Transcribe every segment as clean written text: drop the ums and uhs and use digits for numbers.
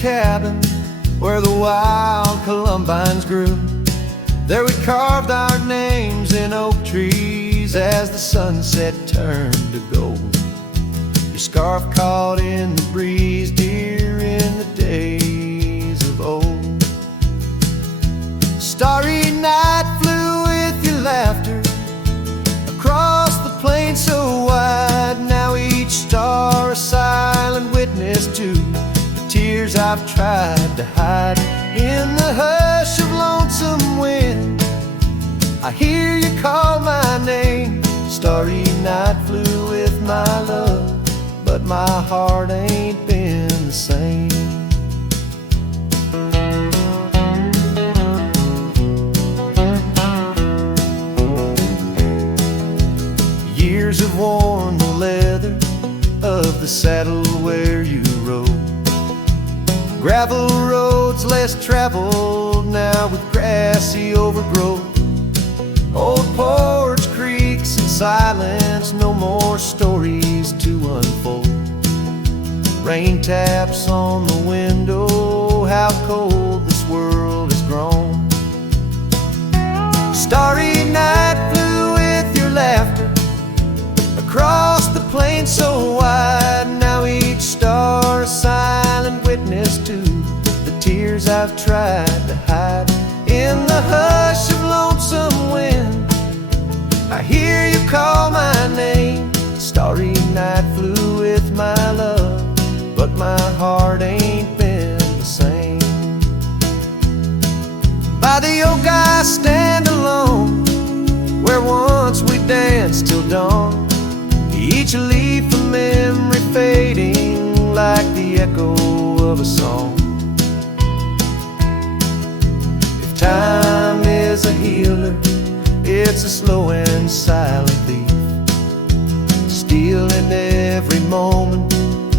cabin where the wild columbines grew. There we carved our names in oak trees as the sunset turned to gold. Your scarf caught in the breeze, dear, in the days of old. Starry night flew with your laughter across the plain so wide. Now each star a silent witness to the tears I've tried to hide. In the hush of lonesome wind, I hear you call my name. Starry night flew with my love, but my heart ain't been the same. Years have worn the leather of the saddle where you rode. Gravel roads less traveled now with grassy overgrowth. Old porch creaks in silence, no more stories to unfold. Rain taps on the window, how cold this world has grown. Starry night flew with your laughter across the plain so wide. Now each star a silent witness to the tears I've tried to hide. In the hush of lonesome wind, I hear you call my name. Starry night flew with my love, but my heart ain't been the same. By the oak I stand alone, where once we danced till dawn. Each leaf a memory fading like the echo of a song. If time is a healer, it's a slow and silent thief, stealing every moment,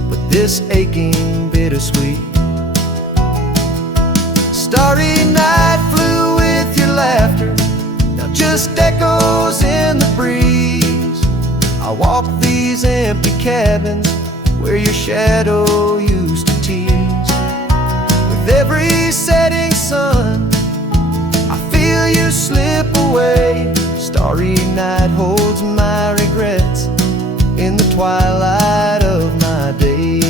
but this aching bittersweet. Starry night flew with your laughter, now just echoes in the breeze. I walk these empty cabins where your shadow used to tease. With every setting sun, I feel you slip away. Starry night holds my regrets in the twilight of my days.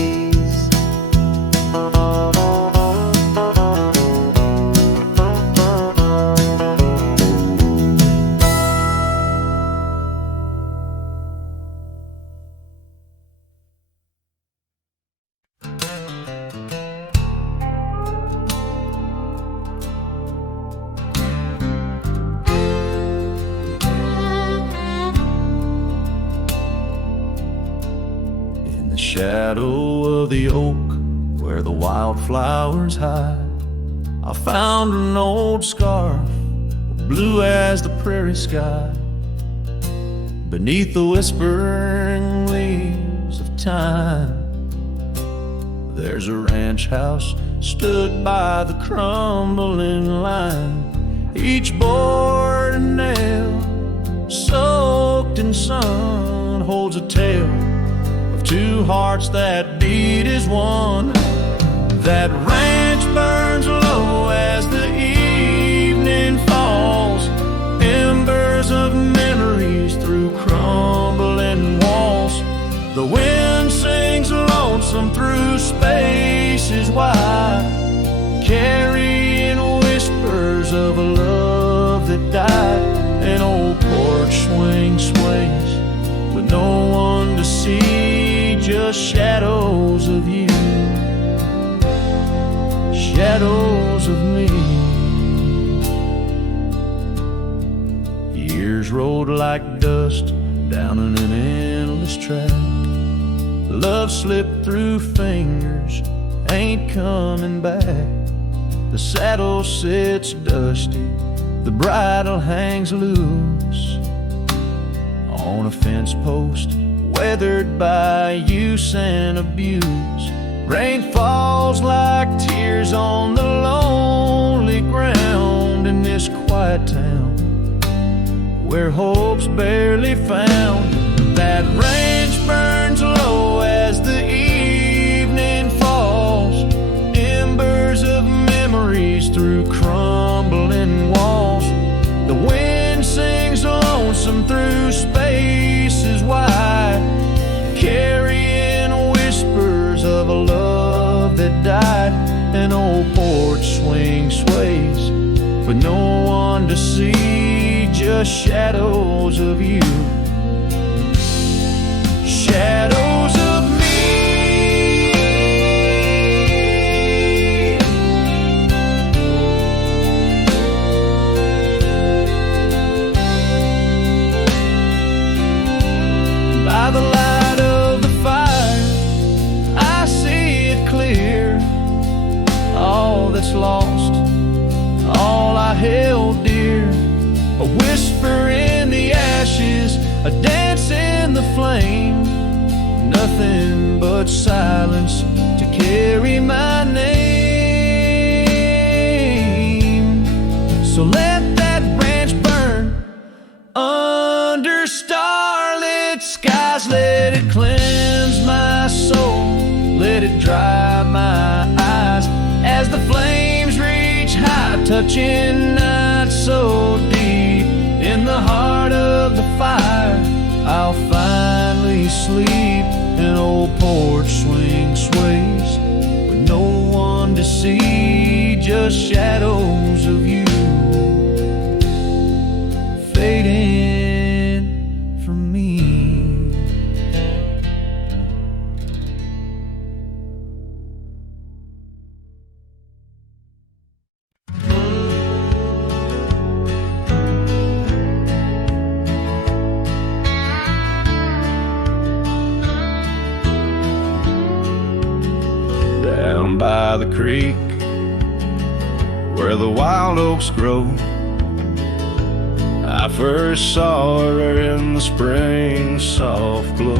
Shadow of the oak where the wildflowers hide, I found an old scarf, blue as the prairie sky. Beneath the whispering leaves of time, there's a ranch house stood by the crumbling line. Each board and nail soaked in sun holds a tale of two hearts that beat as one. That ranch burns low as the evening falls, embers of memories through crumbling walls. The wind sings lonesome through spaces wide, carrying whispers of a love that died. An old porch swing sways with no one to see, just shadows of you, shadows of me. Years rolled like dust down in an endless track. Love slipped through fingers, ain't coming back. The saddle sits dusty, the bridle hangs loose on a fence post, weathered by use and abuse. Rain falls like tears on the lonely ground in this quiet town where hope's barely found. That ranch burns low as the evening falls, an old porch swing sways with no one to see, just shadows of you. Shadows of me. By the light of the fire, I see it clear. All that's lost, all I held dear. A whisper in the ashes, a dance in the flame. Nothing but silence to carry my name. So let that branch burn under starlit skies. Let it cleanse my soul, let it dry my eyes as the flames reach high, touching not so deep. In the heart of the fire, I'll finally sleep. An old porch swing sways with no one to see, just shadows of you fading from me. Down by the creek where the wild oaks grow, I first saw her in the spring soft glow.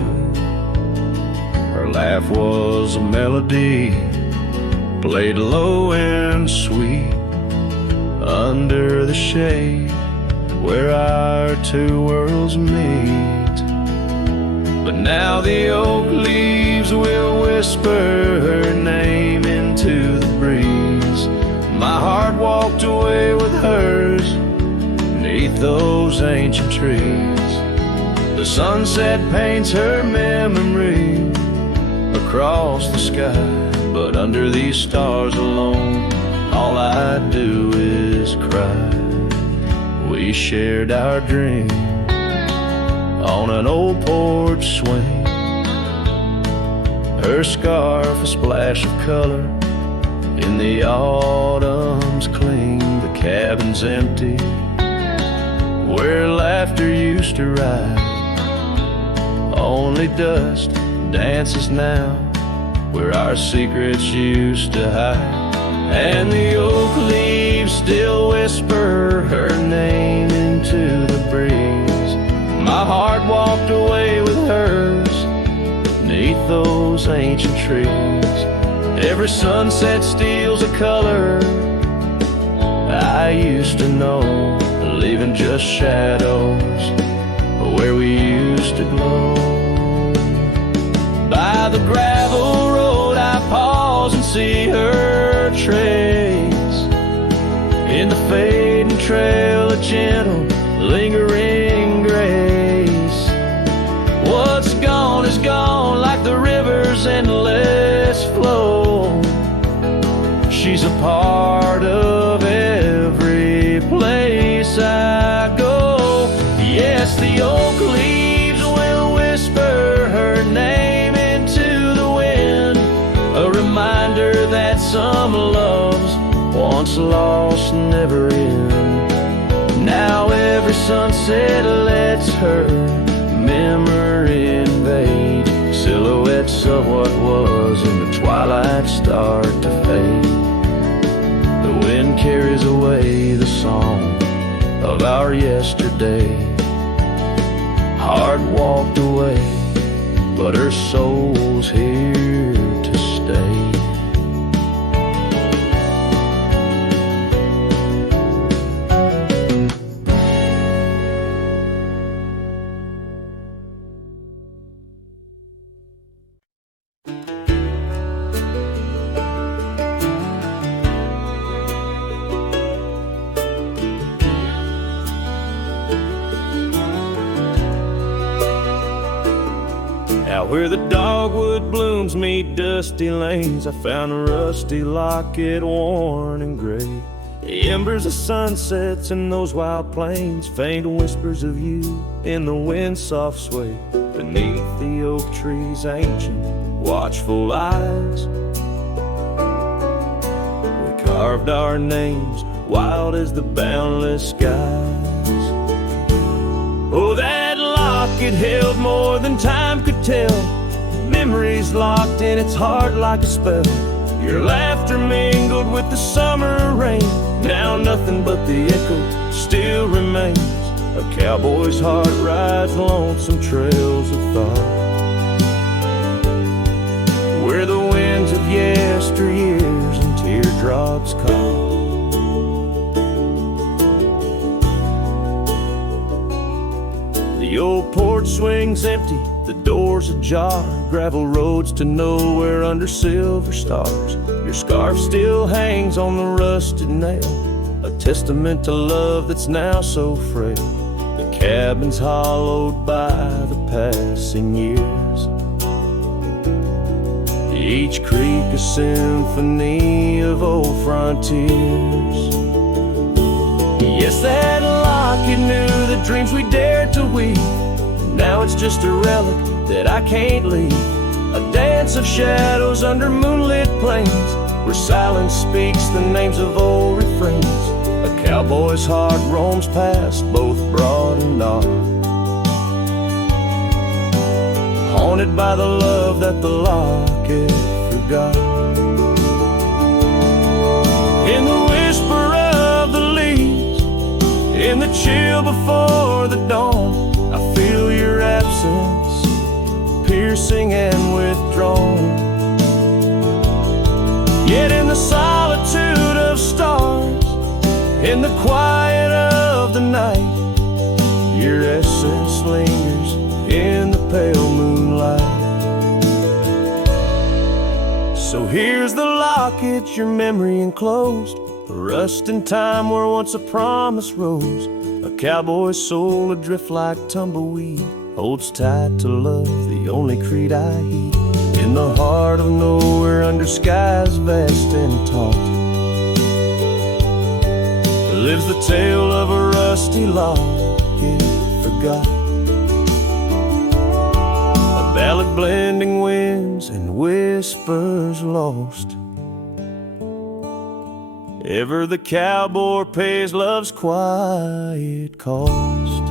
Her laugh was a melody, played low and sweet, under the shade where our two worlds meet. But now the oak leaves will whisper her name into the breeze. My heart walked away with hers beneath those ancient trees. The sunset paints her memory across the sky, but under these stars alone, all I do is cry. We shared our dream on an old porch swing. Her scarf a splash of color in the autumn's cling. The cabin's empty where laughter used to ride. Only dust dances now where our secrets used to hide. And the oak leaves still whisper her name into the breeze. My heart walked away with hers beneath those ancient trees. Every sunset steals a color I used to know, leaving just shadows where we used to glow. By the gravel road I pause and see her trace. In the fading trail, a gentle, lingering grace. What's gone is gone, like the river's endless flow. She's a part of every place I go. Yes, the oak leaves will whisper her name into the wind, a reminder that some loves once lost never end. Now every sunset lets her memory invade. Silhouettes of what was in the twilight start to fade. The wind carries away the song of our yesterday. Heart walked away, but her soul's here to stay. Out where the dogwood blooms meet dusty lanes, I found a rusty locket worn and gray. The embers of sunsets in those wild plains, faint whispers of you in the wind's soft sway. Beneath the oak tree's ancient, watchful eyes, we carved our names, wild as the boundless skies. Oh, that locket held more than time could tell, memories locked in its heart like a spell. Your laughter mingled with the summer rain, now nothing but the echo still remains. A cowboy's heart rides lonesome trails of thought, where the winds of yesteryears and teardrops caught. The old porch swings empty, the doors ajar, gravel roads to nowhere under silver stars. Your scarf still hangs on the rusted nail, a testament to love that's now so frail. The cabin's hollowed by the passing years, each creek a symphony of old frontiers. Yes, that locket knew the dreams we dared to weave, now it's just a relic that I can't leave. A dance of shadows under moonlit plains, where silence speaks the names of old refrains. A cowboy's heart roams past both broad and dark, haunted by the love that the locket forgot. In the whisper of the leaves, in the chill before the dawn, I feel your absence, piercing and withdrawn. Yet in the solitude of stars, in the quiet of the night, your essence lingers in the pale moonlight. So here's the locket, your memory enclosed, a rust in time where once a promise rose. A cowboy's soul adrift like tumbleweed, holds tight to love, the only creed I heed. In the heart of nowhere under skies vast and taught, lives the tale of a rusty locket forgot. A ballad blending winds and whispers lost. Ever the cowboy pays love's quiet cost.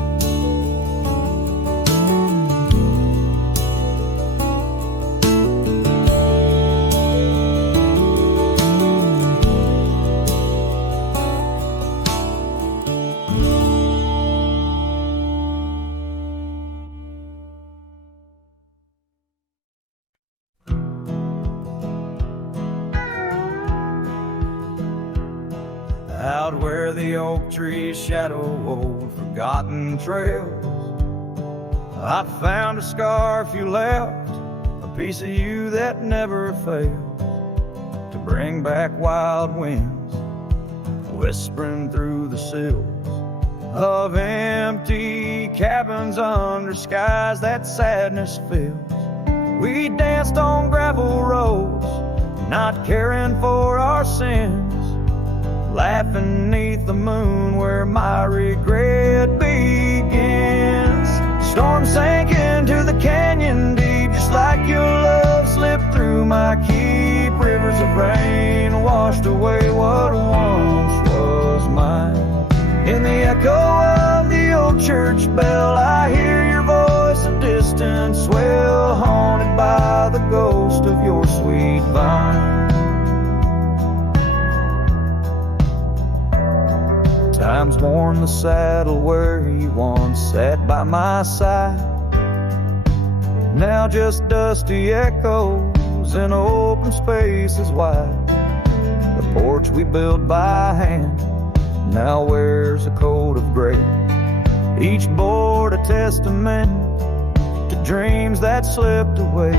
Out where the oak trees shadow old forgotten trails, I found a scarf you left, a piece of you that never fails to bring back wild winds, whispering through the sills of empty cabins under skies that sadness fills. We danced on gravel roads, not caring for our sins, laughing neath the moon where my regret begins. Storm sank into the canyon deep, just like your love slipped through my keep. Rivers of rain washed away what once was mine. In the echo of the old church bell, I hear your voice, a distant swell, haunted by the ghost of your sweet vine. Time's worn the saddle where you once sat by my side, now just dusty echoes in open spaces wide. The porch we built by hand now wears a coat of gray, each board a testament to dreams that slipped away.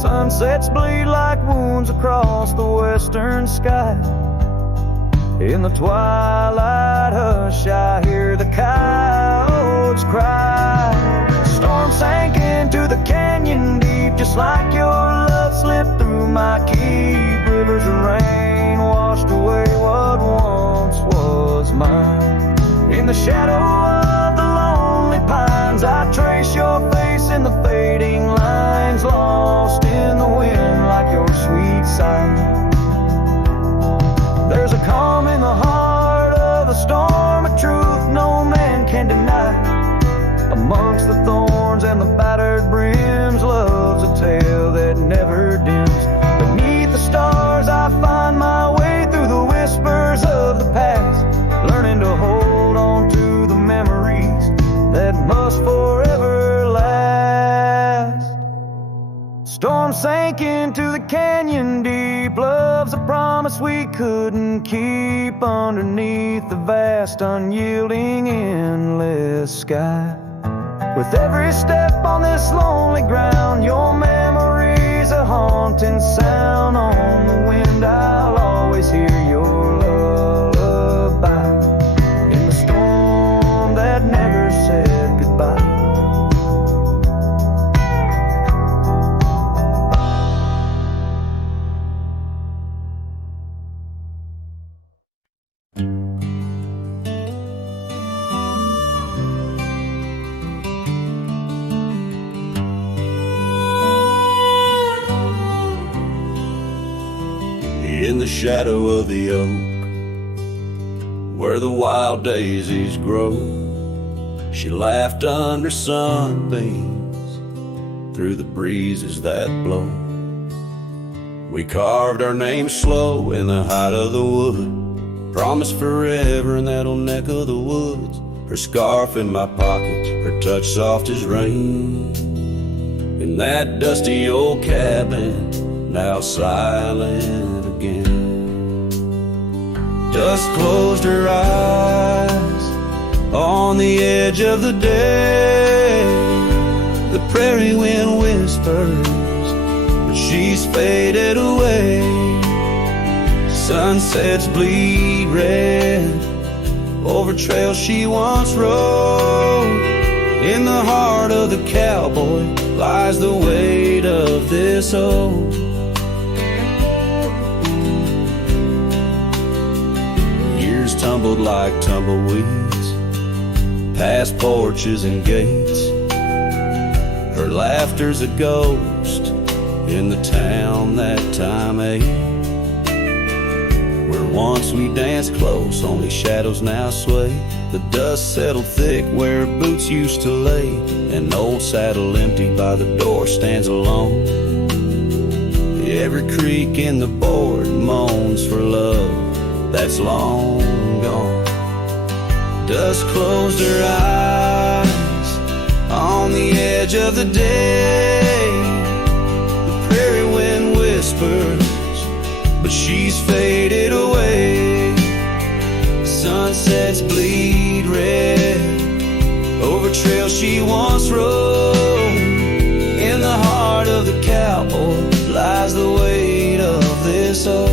Sunsets bleed like wounds across the western sky. In the twilight hush, I hear the coyotes cry. Storm sank into the canyon. like your love slipped through my keep. Rivers of rain washed away what once was mine. In the shadow of the lonely pines, I trace your face in the fading lines, lost in the wind like your sweet sight. There's a calm in the heart of a storm, a truth no man can deny. Amongst the thorns and the battered brims, love's a tale that never dims. Beneath the stars I find my way through the whispers of the past, learning to hold on to the memories that must forever last. Storm sank into the canyon deep, love's a promise we couldn't keep underneath the vast, unyielding, endless sky. With every step on this lonely ground, your memory's a haunting sound. On the wind I'll always hear your lullaby, in the storm that never said goodbye. In the shadow of the oak, where the wild daisies grow, she laughed under sunbeams through the breezes that blow. We carved our names slow in the height of the wood, promised forever in that old neck of the woods. Her scarf in my pocket, her touch soft as rain, in that dusty old cabin, now silent again. Dust closed her eyes on the edge of the day. The prairie wind whispers, but she's faded away. Sunsets bleed red over trails she once rode. In the heart of the cowboy lies the weight of this old. Years tumbled like tumbleweeds past porches and gates. Her laughter's a ghost in the town that time ate. Where once we danced close, only shadows now sway. The dust settled thick where boots used to lay. An old saddle empty by the door stands alone. Every creak in the board moans for love that's long gone. Dust closed her eyes on the edge of the day. The prairie wind whispers, but she's faded away. Sunsets bleed red over trails she once rode. In the heart of the cowboy lies the weight of this old.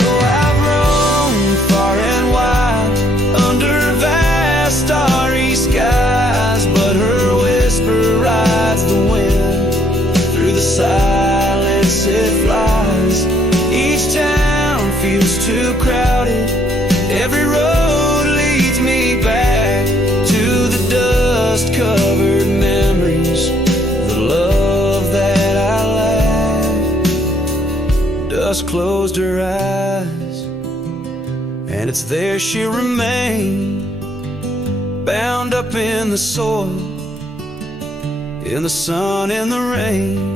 Oh, I've roamed far and wide under vast starry skies, but her whisper rides the wind through the silence it flies. Each town feels too crowded, every road leads me back to the dust-covered memories, the love that I lacked. Dust closed her eyes, and it's there she'll remain, bound up in the soil, in the sun and the rain.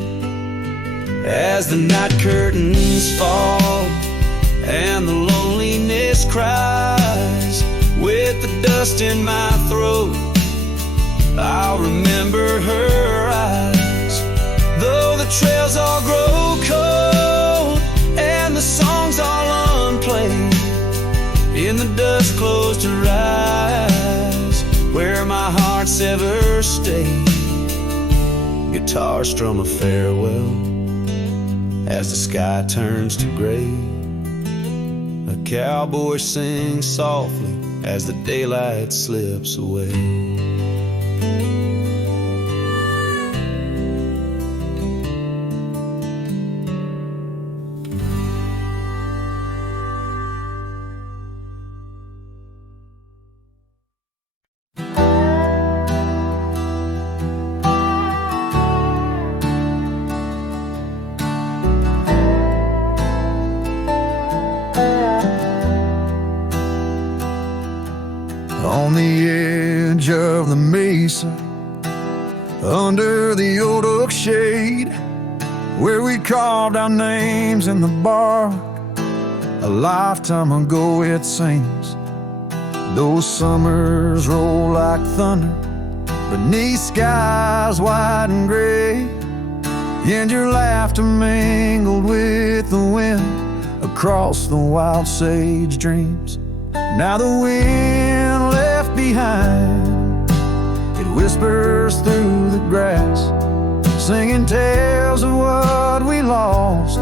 As the night curtains fall and the loneliness cries, with the dust in my throat, I'll remember her eyes. Though the trails all grow cold and the songs all unplayed, in the dust closed her eyes, where my heart's ever stayed. Guitar strum a farewell as the sky turns to gray. A cowboy sings softly as the daylight slips away. mesa, under the old oak shade, where we carved our names in the bark. A lifetime ago it seems. Those summers roll like thunder beneath skies white and gray, and your laughter mingled with the wind across the wild sage dreams. Now the wind left behind, it whispers through the grass, singing tales of what we lost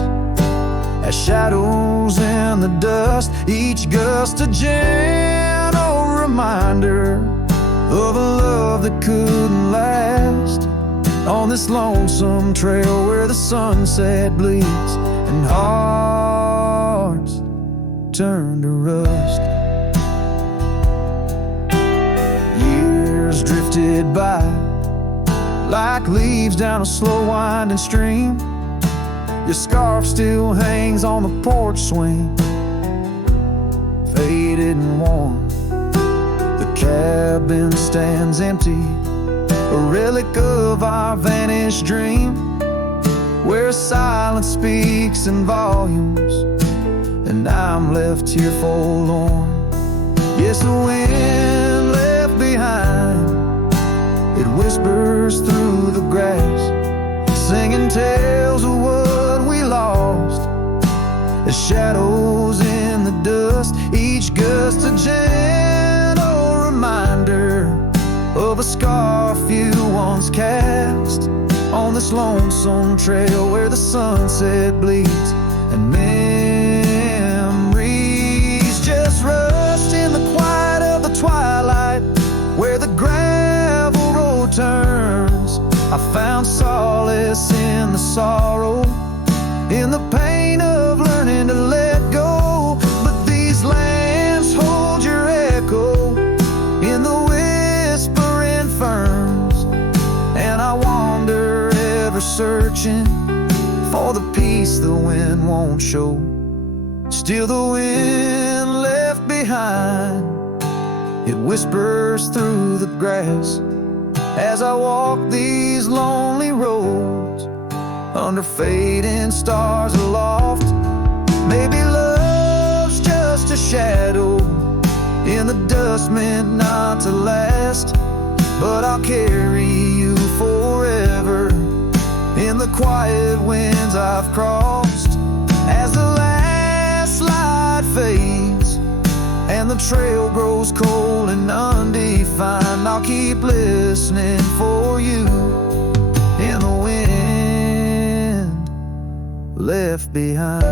as shadows in the dust. Each gust a gentle reminder of a love that couldn't last, on this lonesome trail where the sunset bleeds and hearts turn to rust. Years drifted by like leaves down a slow winding stream. Your scarf still hangs on the porch swing, faded and worn. The cabin stands empty, a relic of our vanished dream, where silence speaks in volumes, and I'm left here forlorn. Yes, the wind left behind, it whispers through the grass, singing tales of what we lost as shadows in the dust. Each gust a gentle reminder of a scarf you once cast, on this lonesome trail where the sunset bleeds and memories just rust in the quiet of the twilight, where the gravel road turns. I found solace in the sorrow, in the pain of learning to let go. But these lands hold your echo in the whispering ferns, and I wander ever searching for the peace the wind won't show. Still the wind left behind, it whispers through the grass as I walk these lonely roads under fading stars aloft. Maybe love's just a shadow in the dust meant not to last, but I'll carry you forever in the quiet winds I've crossed. As the last light fades and the trail grows cold and undefined, I'll keep listening for you in the wind left behind.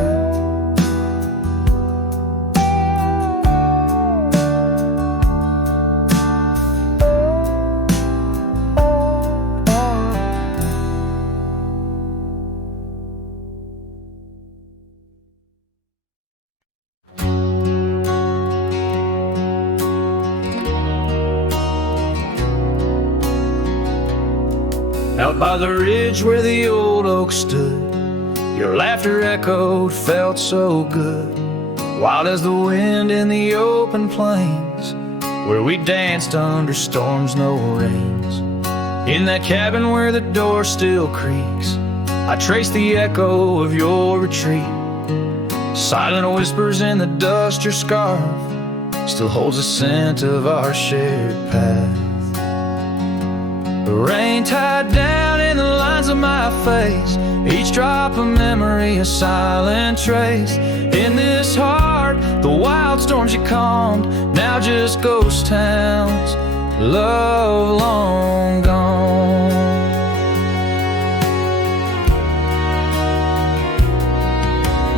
Out by the ridge where the old oak stood, your laughter echoed, felt so good. Wild as the wind in the open plains, where we danced under storms, no rains. In that cabin where the door still creaks, I trace the echo of your retreat. Silent whispers in the dust, your scarf still holds the scent of our shared path. The rain tied down in the lines of my face, each drop of memory a silent trace. In this heart, the wild storms you calmed, now just ghost towns, love long gone.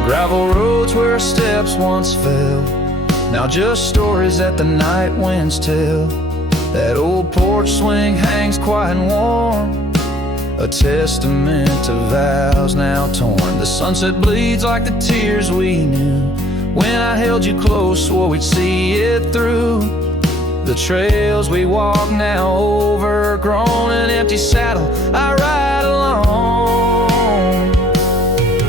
Gravel roads where our steps once fell, now just stories that the night winds tell. That old porch swing hangs quiet and warm, a testament to vows now torn. The sunset bleeds like the tears we knew when I held you close, swore we'd see it through. The trails we walk now overgrown, an empty saddle I ride alone.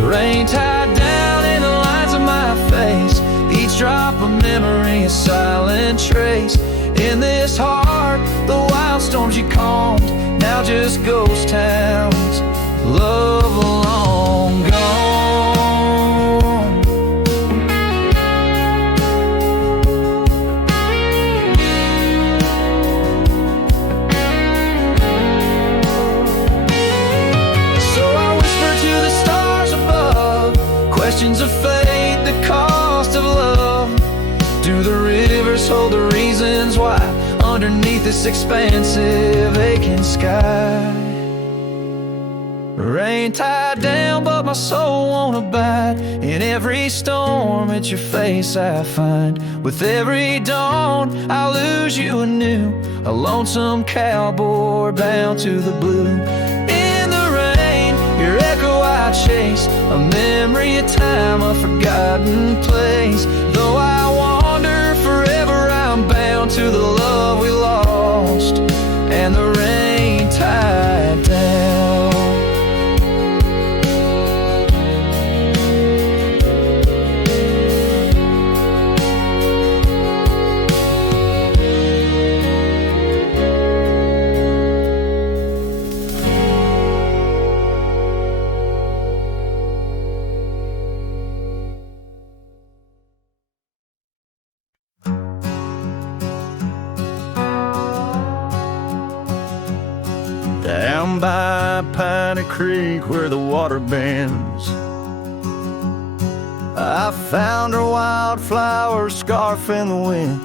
Rain tied down in the lines of my face, each drop of memory a silent trace. In this heart, the wild storms you calmed, now just ghost towns. Love long gone. So I whisper to the stars above, questions of fate, the cost of love. Do the rivers hold the reasons why underneath this expansive aching sky? Rain tied down, but my soul won't abide. In every storm, it's your face I find. With every dawn, I lose you anew. A lonesome cowboy bound to the blue. In the rain, your echo I chase, a memory of time, a forgotten place. Though I wander forever, I'm bound to the love we lost and the rain tied down. Down by Piney Creek where the water bends, I found her wildflower scarf in the wind.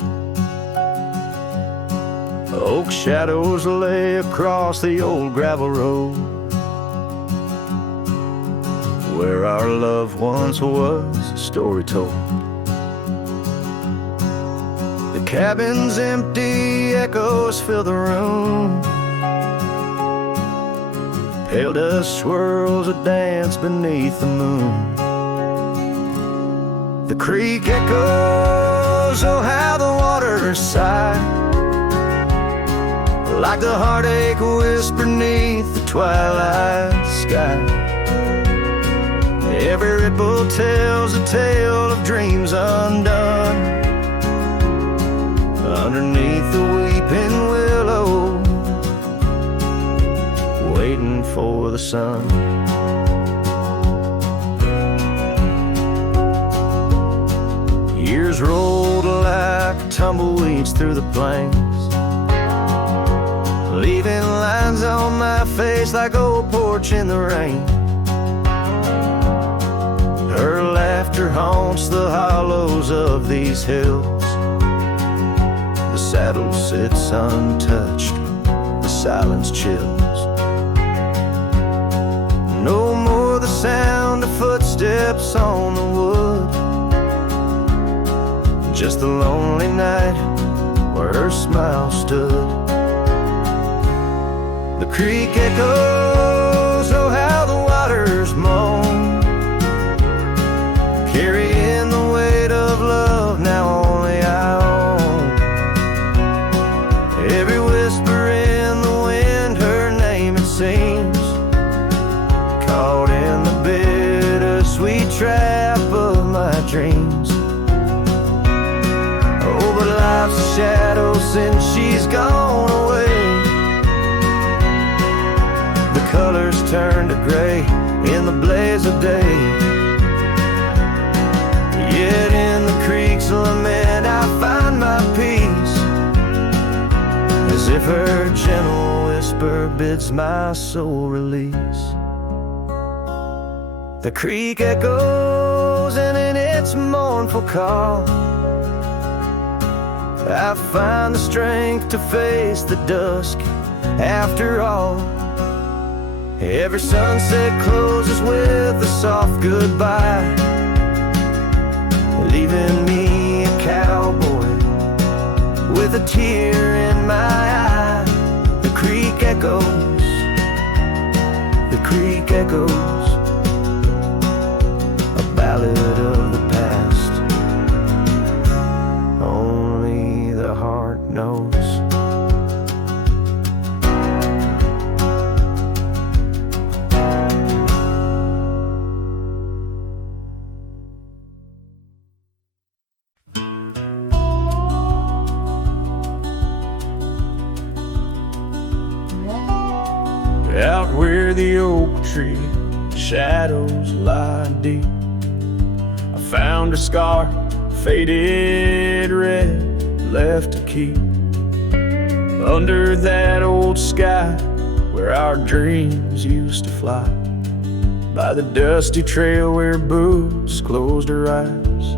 Oak shadows lay across the old gravel road where our love once was a story told. The cabin's empty, echoes fill the room. Pale dust swirls a dance beneath the moon. The creek echoes, oh how the water sigh, like the heartache whisper beneath the twilight sky. Every ripple tells a tale of dreams undone. Underneath the weeping willow, waiting for the sun. Years rolled like tumbleweeds through the plains, leaving lines on my face like old porch in the rain. Her laughter haunts the hollows of these hills. The saddle sits untouched, the silence chills. No more the sound of footsteps on the wood, just the lonely night where her smile stood. The creek echoes, oh how the waters moan, carrying the weight of love now only I own. Every whisper in the wind, her name it seems, caught in the bittersweet trap of my dreams. Oh, but life's a shadow since she's gone away. The colors turn to gray in the blaze of day. Yet in the creek's lament I find my peace, as if her gentle whisper bids my soul release. The creek echoes, and in its mournful call I find the strength to face the dusk after all. Every sunset closes with a soft goodbye, leaving me a cowboy with a tear in my eye. The creek echoes, the creek echoes, a ballad of the past, only the heart knows. out where the oak tree shadows lie deep. I found a scar, faded red, left to keep under that old sky where our dreams used to fly, by the dusty trail where boots closed her eyes.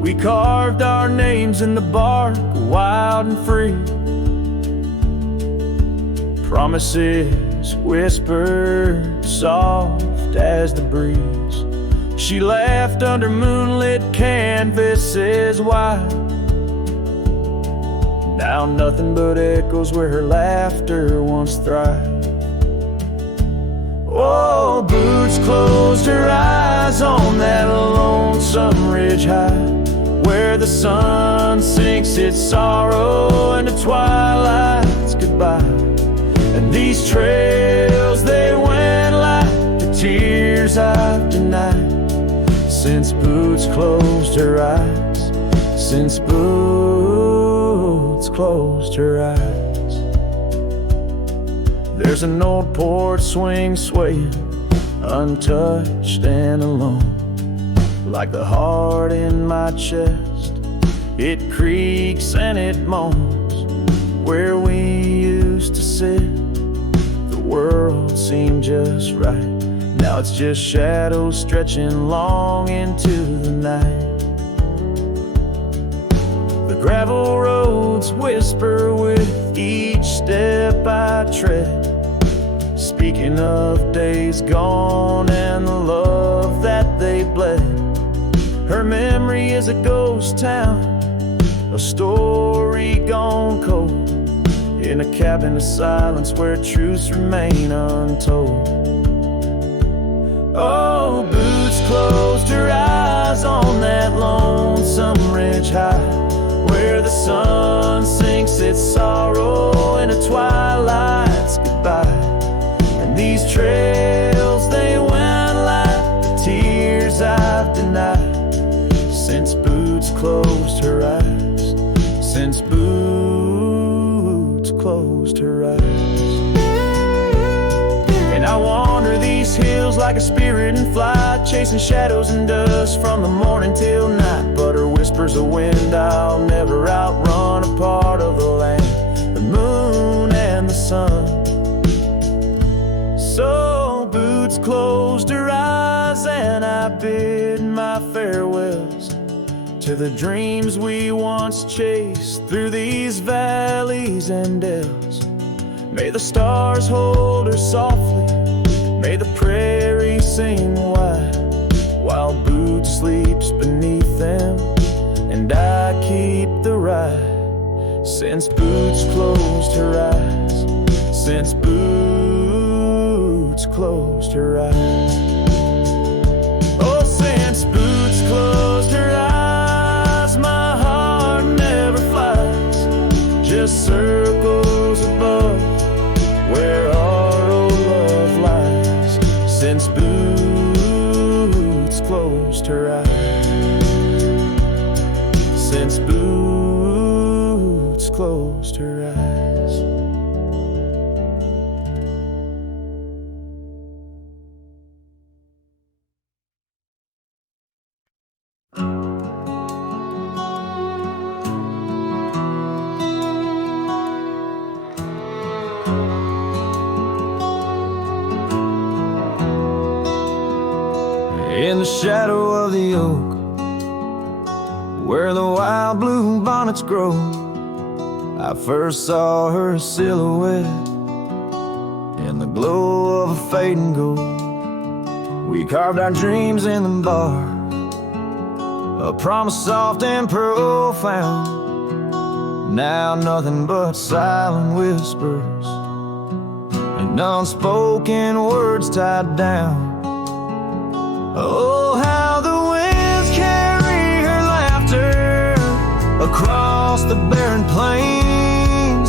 We carved our names in the bark, wild and free, promises whispered soft as the breeze. She laughed under moonlit canvases wide. Now nothing but echoes where her laughter once thrived. Oh, boots closed her eyes on that lonesome ridge high, where the sun sinks its sorrow into twilight's goodbye. And these trails, they went like the tears I've denied, since boots closed her eyes, since boots closed her eyes. There's an old porch swing swaying, untouched and alone, like the heart in my chest. It creaks and it moans where we used to sit. The world seemed just right. Now it's just shadows stretching long into the night. The gravel roads whisper with each step I tread, speaking of days gone and the love that they bled. Her memory is a ghost town, a story gone cold, in a cabin of silence where truths remain untold. Oh, boots closed her eyes on that lonesome ridge high, where the sun sinks its sorrow in a twilight's goodbye. And these trails, they went like the tears I've denied, since boots closed her eyes, since boots closed her eyes. And I wander these hills like a spirit in flight, chasing shadows and dust from the morning till night. But her whispers of wind, I'll never outrun a part of the land, the moon and the sun. So boots closed her eyes and I bid my farewells to the dreams we once chased through these valleys and dells. May the stars hold her softly, may the prairie sing wide, while boots sleeps beneath them and I keep the ride. Since boots closed her eyes, since boots closed her eyes. Oh, since boots closed her eyes, my heart never flies, just circles above where our old love lies. Since boots closed her eyes, since boots closed her eyes. In the shadow of the oak, where the wild blue bonnets grow, I first saw her silhouette in the glow of a fading gold. We carved our dreams in the bark, a promise soft and profound. Now nothing but silent whispers and unspoken words tied down. Oh, how the winds carry her laughter across the barren plains,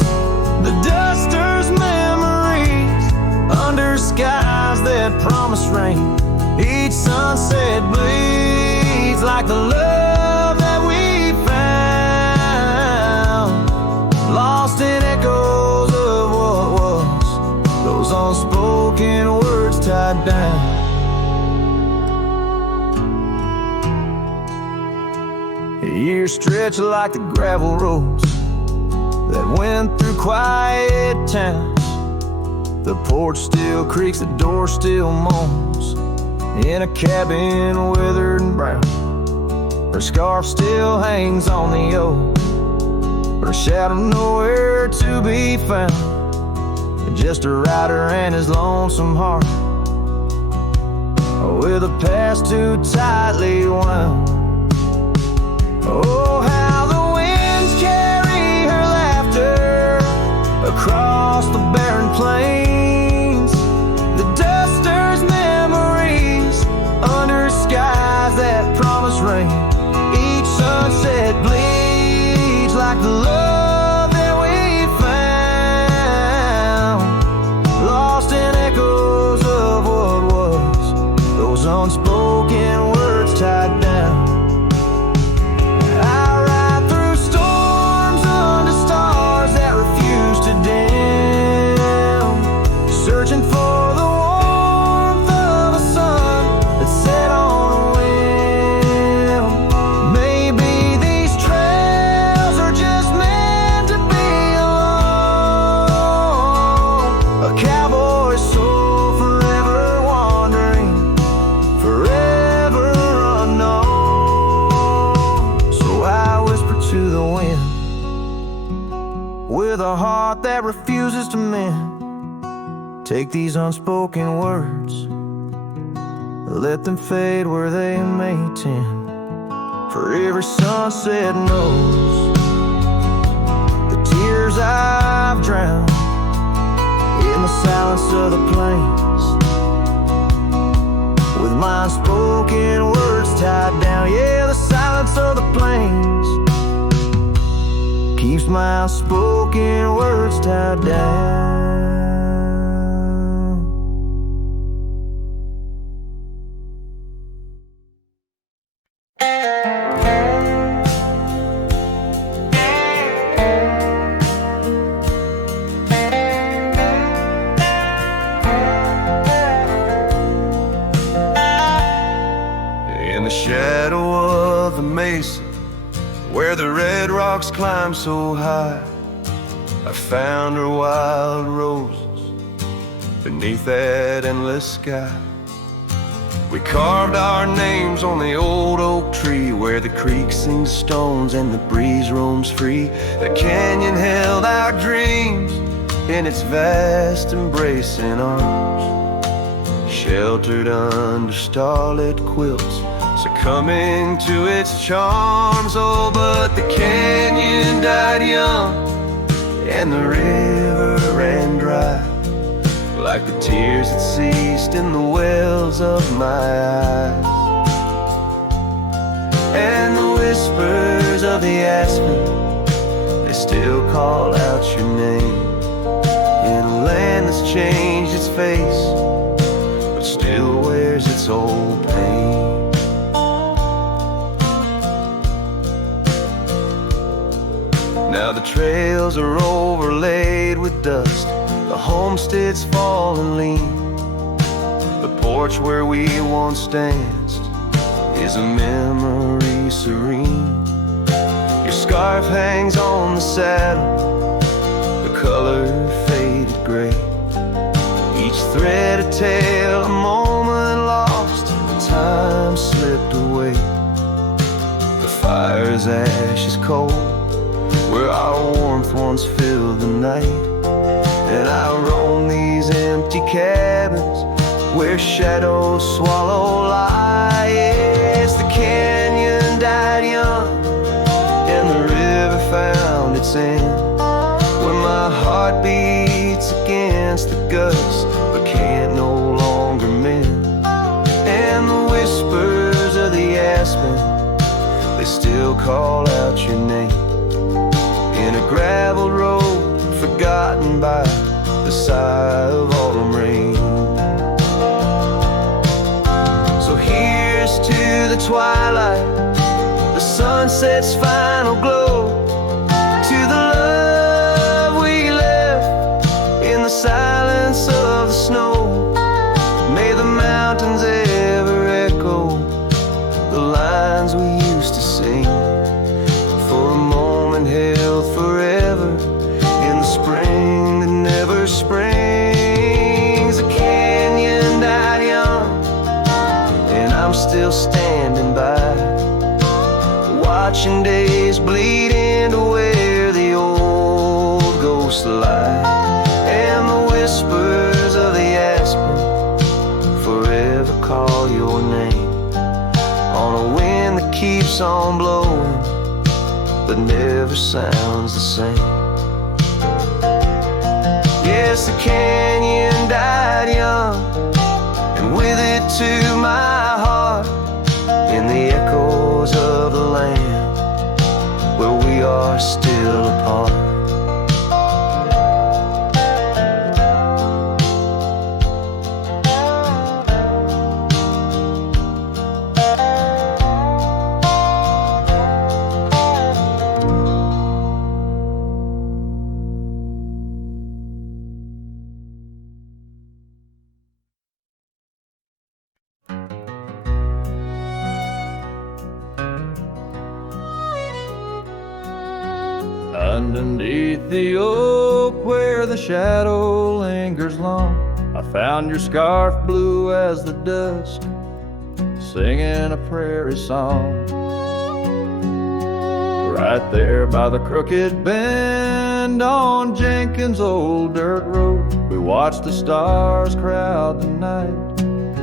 the duster's memories under skies that promise rain. Each sunset bleeds like the love that we found, lost in echoes of what was. tied down. Years stretch like the gravel roads that went through quiet towns. The porch still creaks, the door still moans. In a cabin withered and brown, her scarf still hangs on the oak, but her shadow nowhere to be found. Just a rider and his lonesome heart, with a past too tightly wound. Oh, how the winds carry her laughter across the barren plains. The duster's memories under skies that promise rain. Each sunset bleeds like the love that we found, lost in echoes of what was, those unspoken words tied down. Searching for the warmth of a sun that set on a whim. Maybe these trails are just meant to be alone. A cowboy's soul forever wandering, forever unknown. So I whisper to the wind, with a heart that refuses to mend. Take these unspoken words, let them fade where they may tend. For every sunset knows the tears I've drowned in the silence of the plains, with my unspoken words tied down. Yeah, the silence of the plains keeps my unspoken words tied down. Where the red rocks climb so high, I found her wild roses beneath that endless sky. We carved our names on the old oak tree, where the creek sings stones and the breeze roams free. The canyon held our dreams in its vast embracing arms, sheltered under starlit quilts, succumbing to its charms. Oh, but the canyon died young and the river ran dry, like the tears that ceased in the wells of my eyes. And the whispers of the aspen, they still call out your name, in a land that's changed its face but still wears its old pain. Now the trails are overlaid with dust, the homestead's fallen lean. The porch where we once danced is a memory serene. Your scarf hangs on the saddle, the color faded gray. Each thread a tale, a moment lost, and time slipped away. The fire's ashes cold, where our warmth once filled the night. And I roam these empty cabins where shadows swallow light. Yes, the canyon died young and the river found its end, where my heart beats against the gust but can't no longer mend. And the whispers of the aspen, they still call out your name, in a gravel road forgotten by the sigh of autumn rain. So here's to the twilight, the sunset's final glow, to the love we left in the silence of the snow. May the spring that never springs. A canyon died young, and I'm still standing by, watching days bleed into where the old ghosts lie. And the whispers of the aspen forever call your name on a wind that keeps on blowing but never sounds the same. Yes, the canyon died young, and with it to my heart, in the echoes of the land where we are still apart. Underneath the oak where the shadow lingers long, I found your scarf blue as the dusk, singing a prairie song. Right there by the crooked bend on Jenkins' old dirt road, we watched the stars crowd the night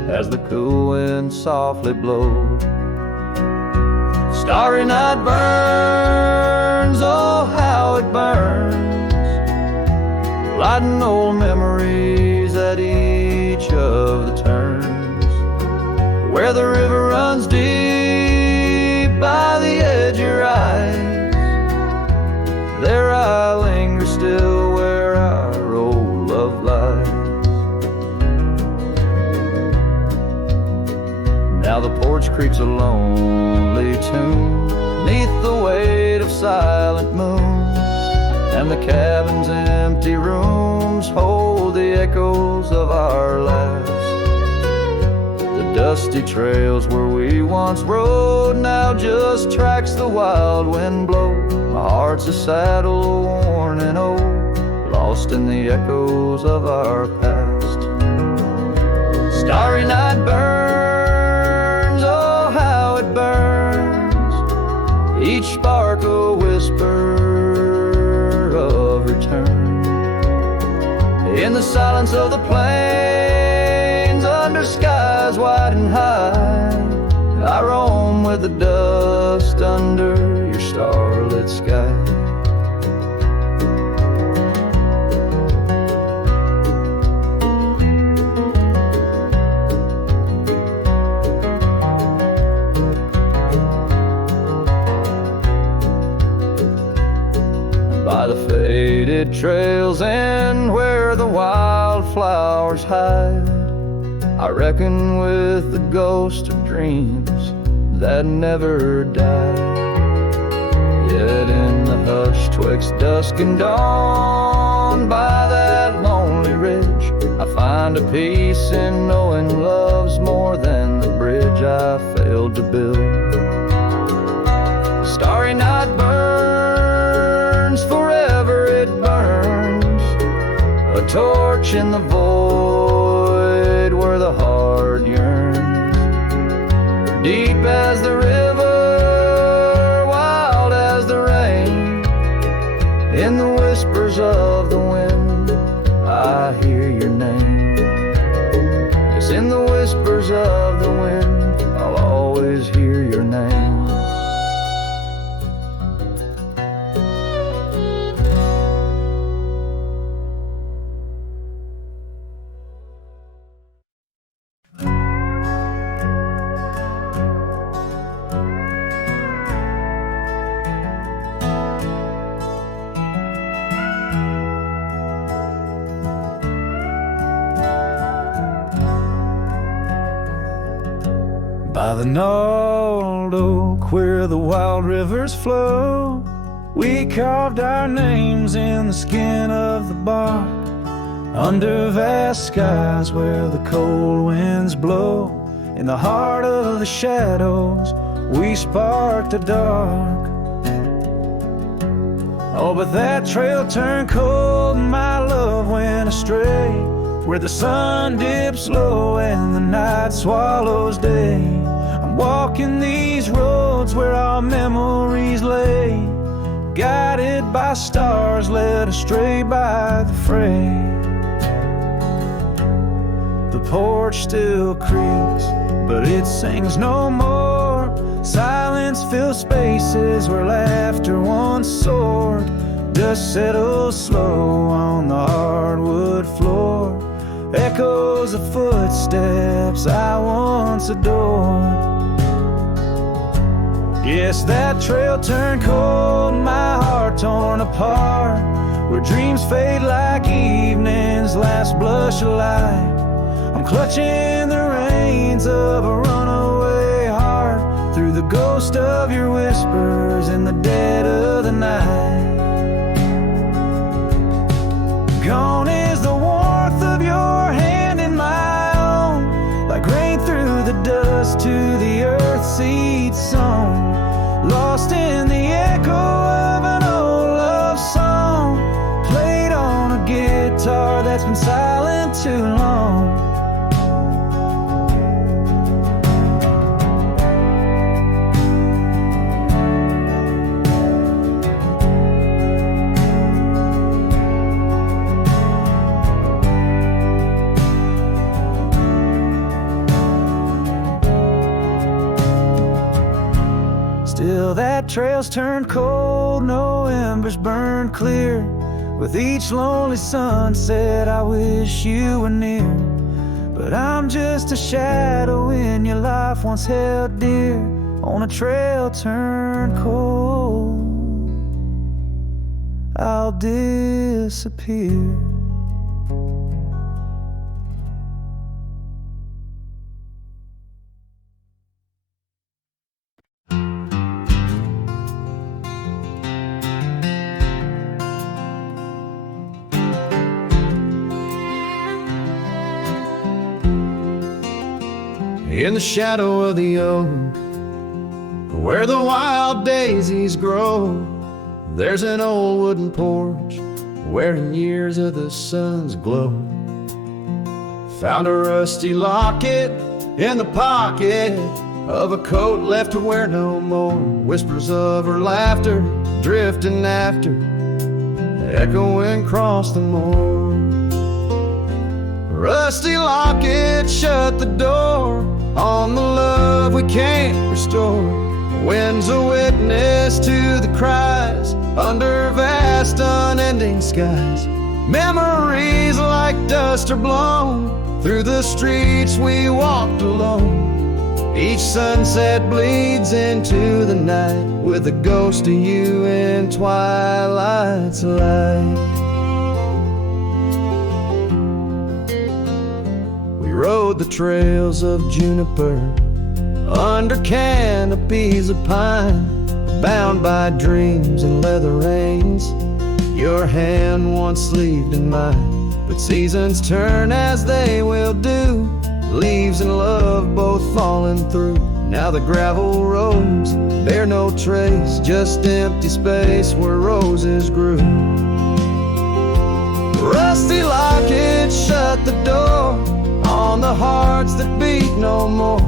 as the cool wind softly blowed. Starry night burns, oh how it burns, lighting old memories at each of the turns. Where the river runs deep by the edge of your eyes, there I linger still where our old love lies. Now the porch creaks a lonely tune neath the weight of silent moons, and the cabin's empty rooms hold the echoes of our laughs. The dusty trails where we once rode now just tracks the wild wind blow. My heart's a saddle worn and old, lost in the echoes of our past. Starry night burns, oh how it burns, each spark a whisper of return. In the silence of the plains, under skies wide and high, I roam with the dust under your starlit sky. By the faded trails and where the wildflowers hide, I reckon with the ghost of dreams that never died. Yet in the hush twixt dusk and dawn, by that lonely ridge, I find a peace in knowing love's more than the bridge I failed to build. Starry night burns, forever it burns, a torch in the void where the heart yearns. Deep as the river, wild as the rain, in the whispers of the wind, I hear your name. Yes, in the whispers of the wind, I'll always hear your name. By the gnarled oak where the wild rivers flow, we carved our names in the skin of the bark. Under vast skies where the cold winds blow, in the heart of the shadows we sparked the dark. Oh, but that trail turned cold and my love went astray, where the sun dips low and the night swallows day. I'm walking these roads where our memories lay, guided by stars, led astray by the fray. The porch still creaks, but it sings no more. Silence fills spaces where laughter once soared. Dust settles slow on the hardwood floor, echoes of footsteps I once adored. Yes, that trail turned cold, my heart torn apart, where dreams fade like evening's last blush of light. I'm clutching the reins of a runaway heart, through the ghost of your whispers in the dead of the night. Gone is the warmth of your hand in my own, like rain through the dust to the earth seed sown. Lost in the echo of an old love song, played on a guitar that's been silent too long. Still that trail's turned cold, no embers burn clear. With each lonely sunset I wish you were near, but I'm just a shadow in your life once held dear, on a trail turned cold. I'll disappear. In the shadow of the oak, where the wild daisies grow, there's an old wooden porch wearing years of the sun's glow. Found a rusty locket in the pocket of a coat left to wear no more. Whispers of her laughter drifting after, echoing across the moor. Rusty locket shut the door on the love we can't restore. Wind's a witness to the cries under vast unending skies. Memories like dust are blown through the streets we walked alone. Each sunset bleeds into the night with a ghost of you in twilight's light. Rode the trails of juniper under canopies of pine, bound by dreams and leather reins. Your hand once sleeved in mine, but seasons turn as they will do. Leaves and love both falling through. Now the gravel roads bear no trace, just empty space where roses grew. Rusty locket shut the door on the hearts that beat no more.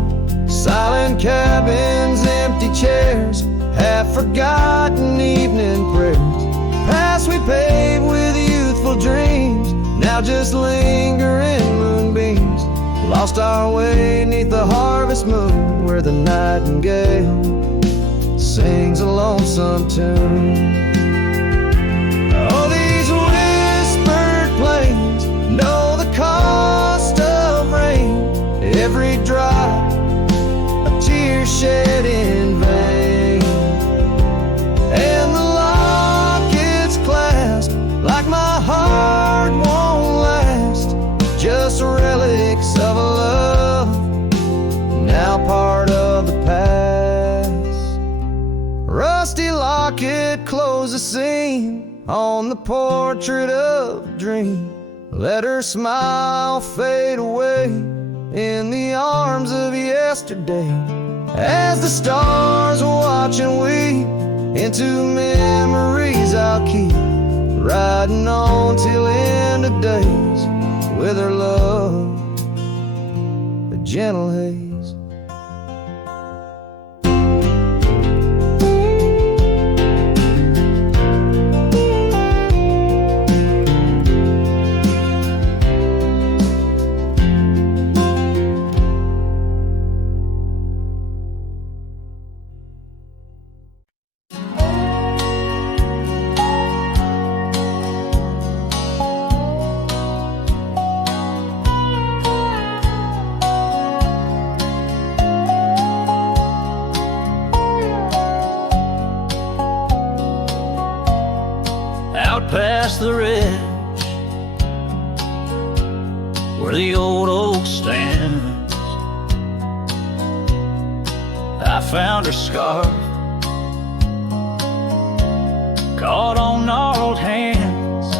Silent cabins, empty chairs, half-forgotten evening prayers. Past we paved with youthful dreams, now just linger in moonbeams. Lost our way 'neath the harvest moon, where the nightingale sings a lonesome tune. Oh, these whispered plains know the cost of rain, every drop a tear shed in vain, and the locket's clasp like my heart won't last, just relics of a love now part of the past. Rusty locket close the seam on the portrait of a dream. Let her smile fade away in the arms of yesterday, as the stars watch and weep into memories I'll keep, riding on till end of days with her love, a gentle haze. Past the ridge where the old oak stands, I found her scarf caught on gnarled hands.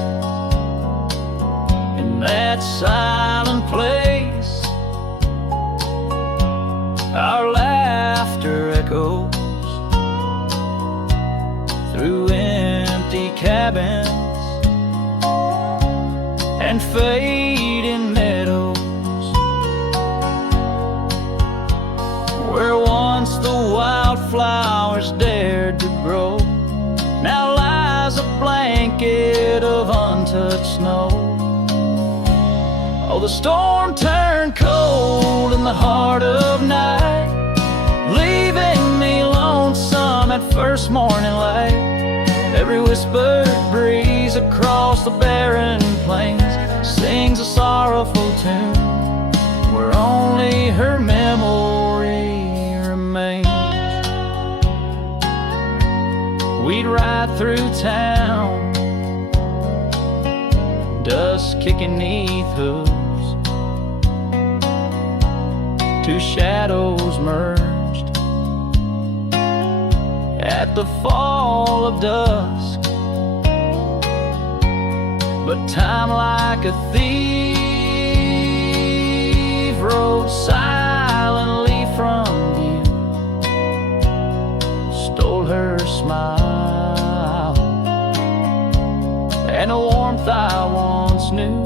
In that silent place, our laughter echoes through empty cabins and fading meadows, where once the wildflowers dared to grow, now lies a blanket of untouched snow. Oh, the storm turned cold in the heart of night, leaving me lonesome at first morning light. Every whispered breeze across the barren plains sings a sorrowful tune, where only her memory remains. We'd ride through town, dust kicking 'neath hooves, two shadows merged at the fall of dusk. But time, like a thief, rode silently from view, stole her smile and the warmth I once knew.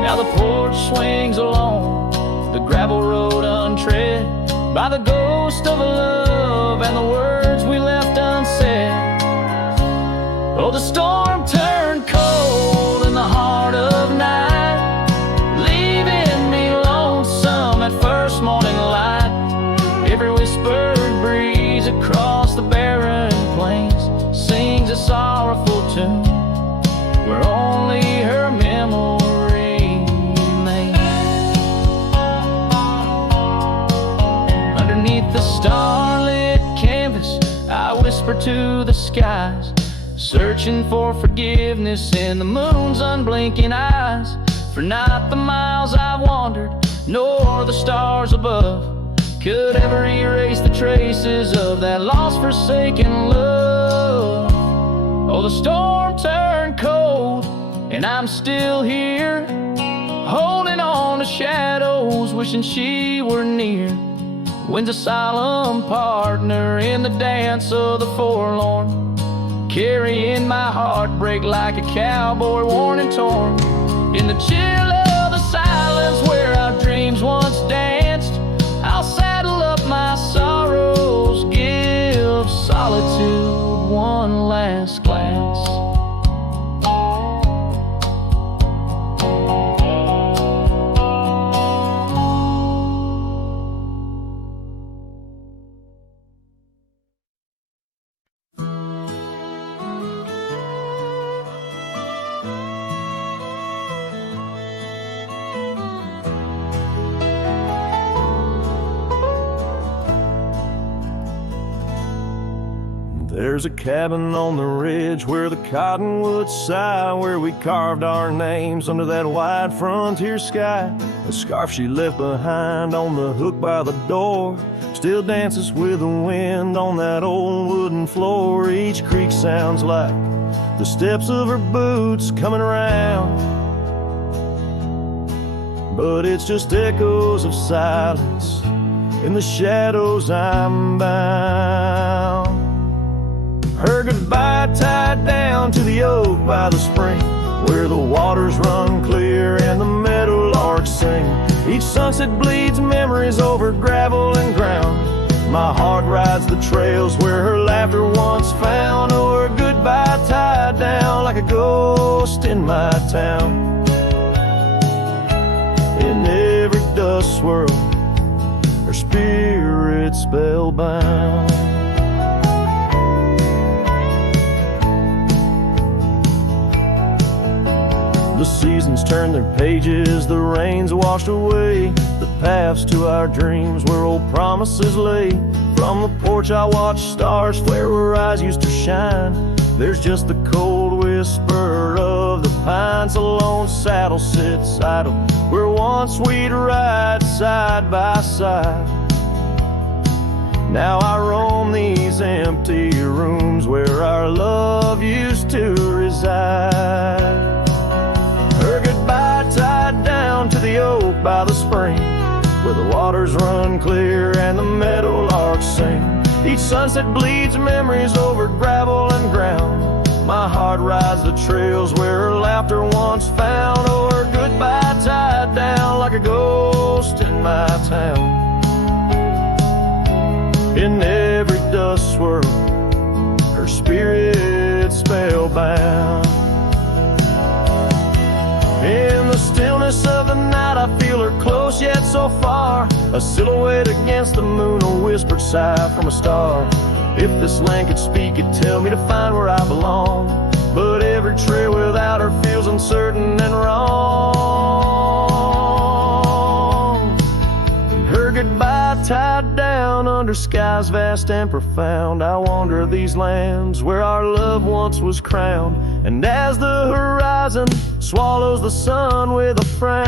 Now the porch swings alone, the gravel road untread by the ghost of a love and the words we left unsaid. Oh, the storm turned cold in the heart of night, leaving me lonesome at first morning light. Every whispered breeze across the barren plains sings a sorrowful tune, where only her memory remains. Underneath the starlit canvas, I whisper to the skies, searching for forgiveness in the moon's unblinking eyes. For not the miles I've wandered, nor the stars above could ever erase the traces of that lost, forsaken love. Oh, the storm turned cold, and I'm still here, holding on to shadows, wishing she were near. Wind's a solemn partner in the dance of the forlorn, carrying my heartbreak like a cowboy worn and torn. In the chill of the silence where our dreams once danced, I'll saddle up my sorrows, give solitude one last glance. There's a cabin on the ridge where the cottonwoods sigh, where we carved our names under that wide frontier sky. The scarf she left behind on the hook by the door still dances with the wind on that old wooden floor. Each creak sounds like the steps of her boots coming around, but it's just echoes of silence in the shadows I'm bound. Her goodbye tied down to the oak by the spring, where the waters run clear and the meadowlarks sing. Each sunset bleeds memories over gravel and ground. My heart rides the trails where her laughter once found. Oh, her goodbye tied down like a ghost in my town. In every dust swirl, her spirit spellbound. The seasons turn their pages, the rains washed away the paths to our dreams where old promises lay. From the porch I watch stars flare where eyes used to shine. There's just the cold whisper of the pines. A lone saddle sits idle where once we'd ride side by side. Now I roam these empty rooms where our love used to reside. Her goodbye tied down to the oak by the spring, where the waters run clear and the meadowlarks sing. Each sunset bleeds memories over gravel and ground. My heart rides the trails where her laughter once found. Oh, her goodbye tied down like a ghost in my town. In every dust swirl, her spirit spellbound. In the stillness of the night I feel her close yet so far, a silhouette against the moon, a whispered sigh from a star. If this land could speak, it'd tell me to find where I belong. But every trail without her feels uncertain and wrong. And her goodbye tied down under skies vast and profound. I wander these lands where our love once was crowned. And as the horizon swallows the sun with a frown,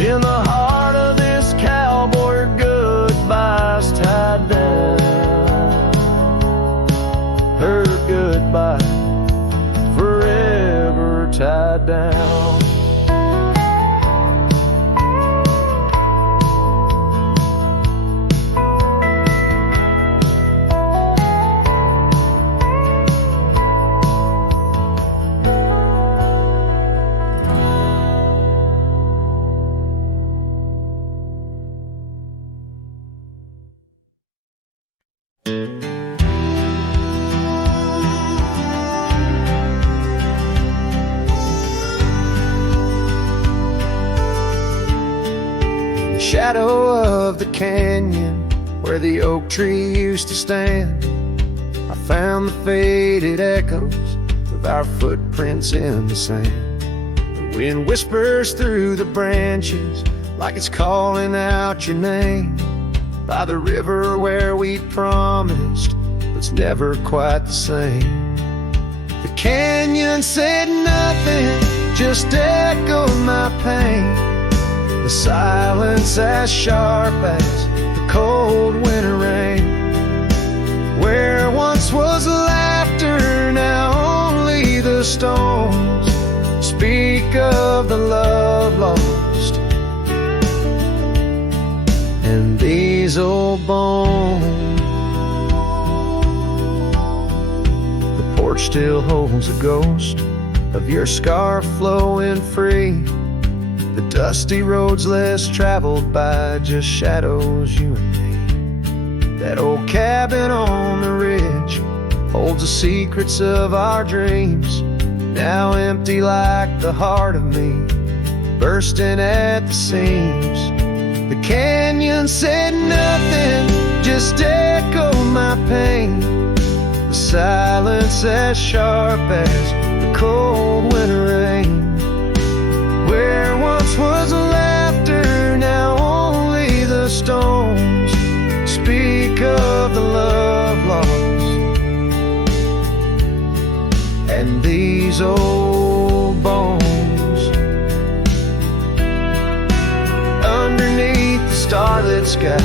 in the heart of this cowboy, her goodbye's tied down. Her goodbye forever tied down. Shadow of the canyon where the oak tree used to stand, I found the faded echoes of our footprints in the sand. The wind whispers through the branches like it's calling out your name. By the river where we promised, but it's never quite the same. The canyon said nothing, just echoed my pain. The silence as sharp as the cold winter rain. Where once was laughter, now only the stones speak of the love lost. And these old bones, the porch still holds a ghost of your scarf flowing free. The dusty roads less traveled by, just shadows, you and me. That old cabin on the ridge holds the secrets of our dreams, now empty like the heart of me, bursting at the seams. The canyon said nothing, just echoed my pain. The silence as sharp as the cold winter rain. Where once was laughter, now only the stones speak of the love lost. And these old bones, underneath the starlit sky,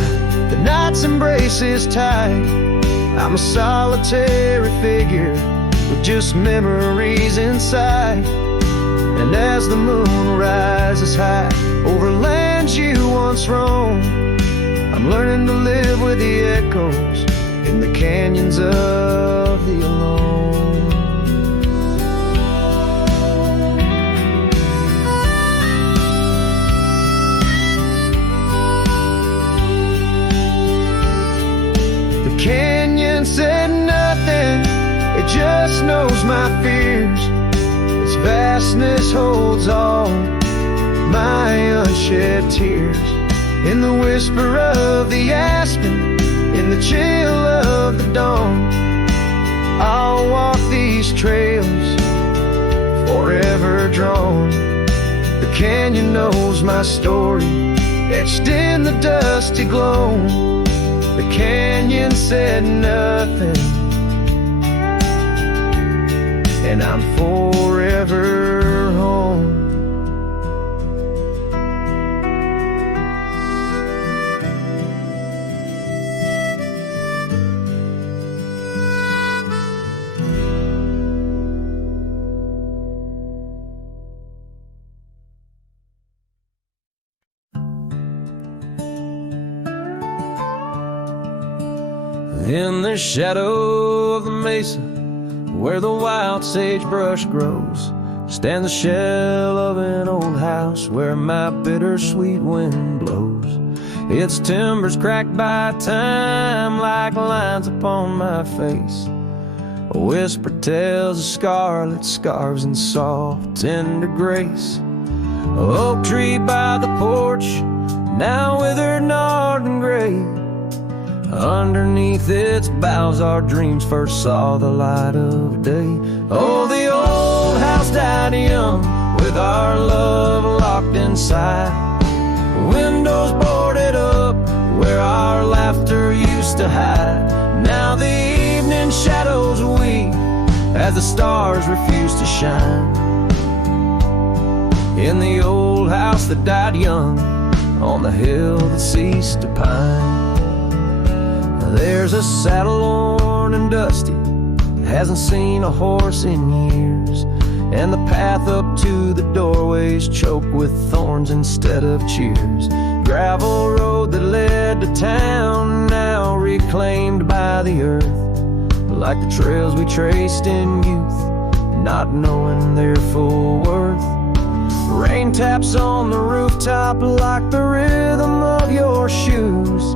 the night's embrace is tight. I'm a solitary figure with just memories inside. And as the moon rises high over lands you once roamed, I'm learning to live with the echoes in the canyons of the alone. The canyon said nothing, it just knows my fears. Its vastness holds all my unshed tears. In the whisper of the aspen, in the chill of the dawn, I'll walk these trails forever drawn. The canyon knows my story, etched in the dusty glow. The canyon said nothing, and I'm forever home. In the shadow of the mesa, where the wild sagebrush grows, stands the shell of an old house where my bittersweet wind blows. Its timbers cracked by time like lines upon my face. A whisper tells of scarlet scarves and soft, tender grace. A oak tree by the porch, now withered, gnarled, and gray. Underneath its boughs our dreams first saw the light of day. Oh, the old house died young, with our love locked inside. Windows boarded up, where our laughter used to hide. Now the evening shadows weep, as the stars refuse to shine. In the old house that died young, on the hill that ceased to pine. There's a saddle worn and dusty, hasn't seen a horse in years. And the path up to the doorway's choked with thorns instead of cheers. Gravel road that led to town, now reclaimed by the earth. Like the trails we traced in youth, not knowing their full worth. Rain taps on the rooftop like the rhythm of your shoes,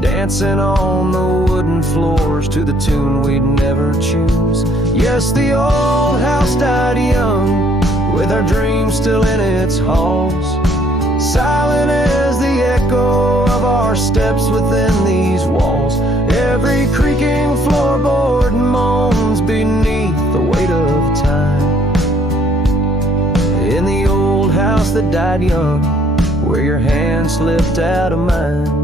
dancing on the wooden floors to the tune we'd never choose. Yes, the old house died young, with our dreams still in its halls. Silent as the echo of our steps within these walls. Every creaking floorboard moans beneath the weight of time. In the old house that died young, where your hand slipped out of mine.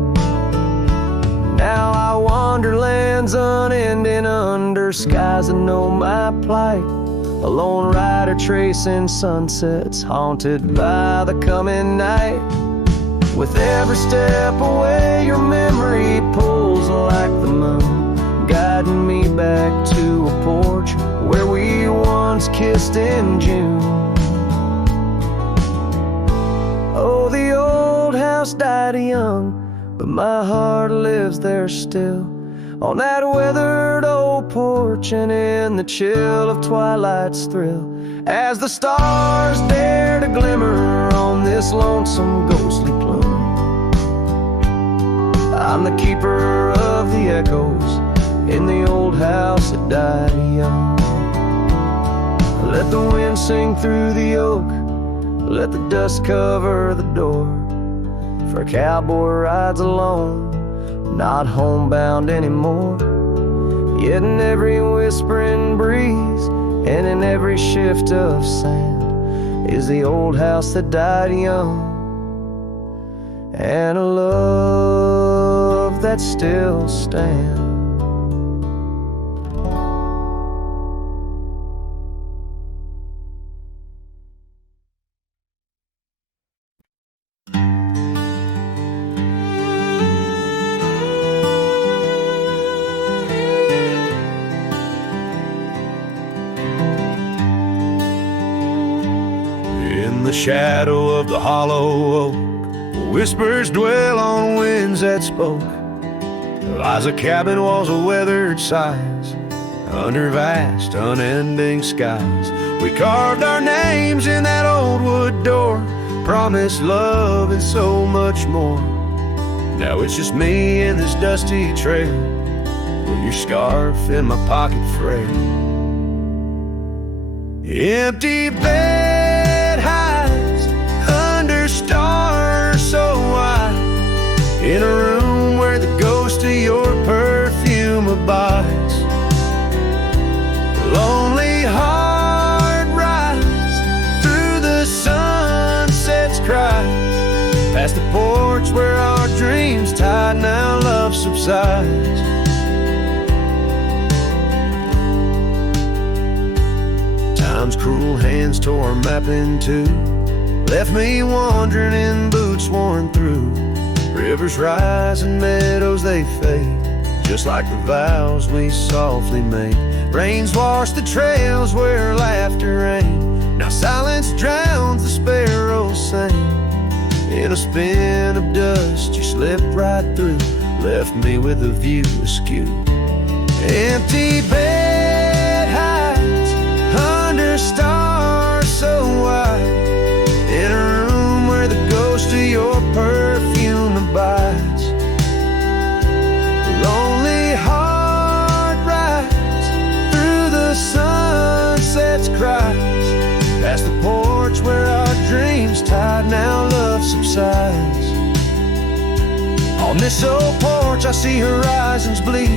Now I wander lands unending under skies that know my plight. A lone rider tracing sunsets, haunted by the coming night. With every step away your memory pulls like the moon, guiding me back to a porch where we once kissed in June. Oh, the old house died young, but my heart lives there still, on that weathered old porch and in the chill of twilight's thrill. As the stars dare to glimmer on this lonesome ghostly plume, I'm the keeper of the echoes in the old house that died young. Let the wind sing through the oak, let the dust cover the door. For a cowboy rides alone, not homebound anymore. Yet in every whispering breeze and in every shift of sand is the old house that died young, and a love that still stands. the shadow of the hollow oak, whispers dwell on winds that spoke. Lies a cabin walls of weathered sighs, under vast, unending skies. We carved our names in that old wood door, promised love and so much more. Now it's just me and this dusty trail, with your scarf in my pocket frail. Empty bed hides under stars so wide, in a room where the ghost of your perfume abides. Lonely heart rides through the sunset's cry, past the porch where our dreams tied, now love subsides. Time's cruel hands tore a map in two, left me wandering in boots worn through. Rivers rise and meadows they fade, just like the vows we softly made. Rains wash the trails where laughter rained, now silence drowns the sparrows sing. In a spin of dust you slipped right through, left me with a view askew. Empty bed hides under stars so wide, in a room where the ghost of your perfume abides. Lonely heart rides through the sunset's cries, past the porch where our dreams tied, now love subsides. On this old porch I see horizons bleed,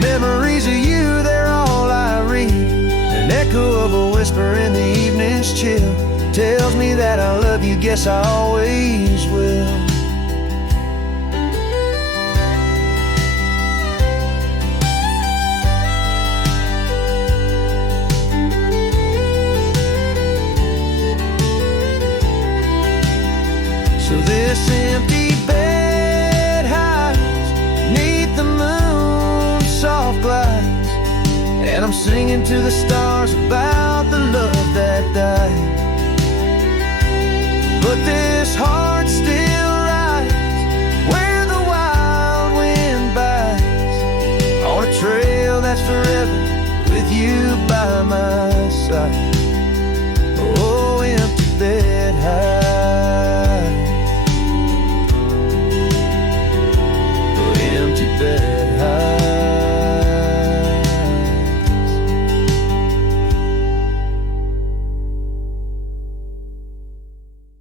memories of you, they're all I read. An echo of a whisper in the evening's chill tells me that I love you, guess I always will. So this empty bed hides neath the moon's soft glides, and I'm singing to the stars about the love that died. But this heart still rides where the wild wind bites, on a trail that's forever with you by my side.